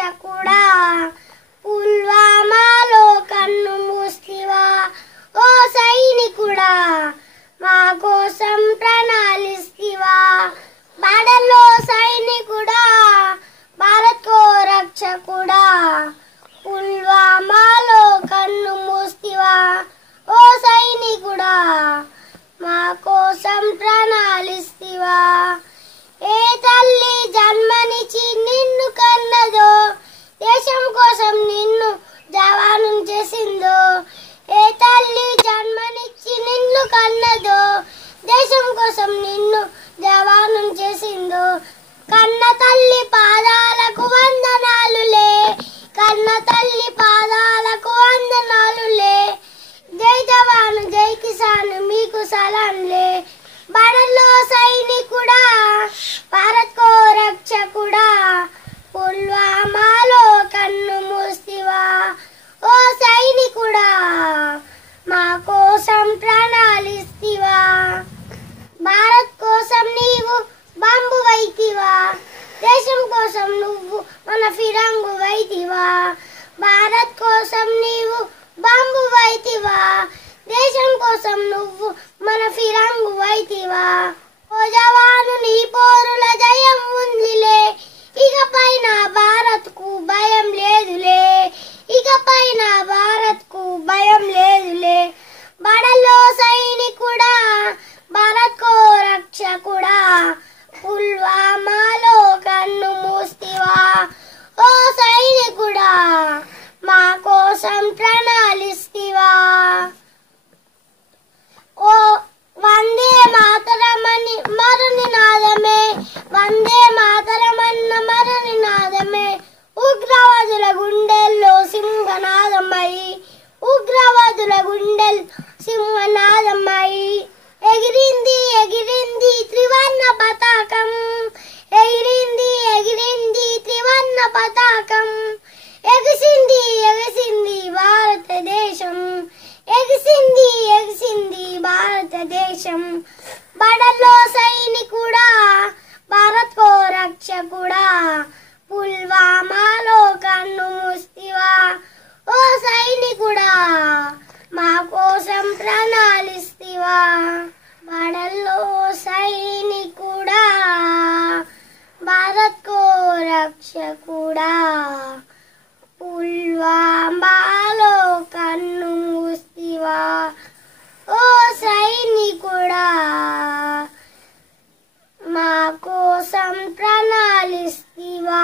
రక్షకుడా పుల్వామాలో కన్ను మూస్తివా ఓ సైనికుడా మా కోసం ప్రణాళిస్తివా బాడల్లో సైనికుడా భారత్ కో రక్షకుడా పుల్వామాలో కన్ను మూస్తివా ఓ సైనికుడా మా కోసం ప్రణాళిస్తివా ఏ తల్లి జన్మనిచ్చి నిన్ను కన్నదో దేశం కోసం నిన్ను జవాను చేసిందో ఏ తల్లి జన్మనిచ్చి నిన్ను కన్నదో దేశం కోసం నిన్ను జవాను చేసిందో కన్న తల్లి పాదాలకు వందనాలులే కన్న తల్లి పాదాలకు వందనాలులే జై జవాను జై కిసాన్ మీకు సలాంలే బడలో సైనికుడా భారత్ కో రక్షకుడా పుల్వామాలో కన్ను మూస్తివా ఓ సైనికుడా మా కోసం ప్రణాళిస్తివా భారత్ కోసం నీవు బాంబు వైతివా దేశం కోసం నువ్వు మన ఫిరంగు వైతివా భారత్ కోసం నీవు బాంబు వైతివా దేశం కోసం నువ్వు మన ఫిరంగు వైతివా ఓ జవాను నీ పోరుల జయం ఉందిలే ఇకపైన భారత్ కు భయం లేదులే ఇకపైన భారత్ కు భయం లేదులే బడలో సైనికుడా భారత్ కో రక్షకుడా పుల్వామాలో కన్ను మూస్తివా ఓ సైనికుడా మా కోసం ప్రణాళిస్తివా ఓ వందే మాతరమని మరునినాదమే వందే మాతరమన్న మరునినాదమే ఉగ్రవాదుల గుండెల్లో సింహనాదమై ఉగ్రవాదుల గుండెల్ సింహనాదమై ఎగిరింది ఎగిరింది త్రివర్ణ పతాకం ఎగిరింది ఎగిరింది త్రివర్ణ పతాకం ఎగిసింది ఎగిసింది భారతదేశం ఎగిసింది ఎగిసింది భారతదేశం బడలో సైనికుడా భారత్ కో రక్షకుడా పుల్వామాలో కన్ను మూస్తివా ఓ సైనికుడా మా కోసం ప్రణాళిస్తివా బడల్లో సైనికుడా భారత్ కో రక్షకుడా పుల్వామాలో కన్ను మూస్తివా ఓ సైనికుడా మా కోసం ప్రణాళిస్తివా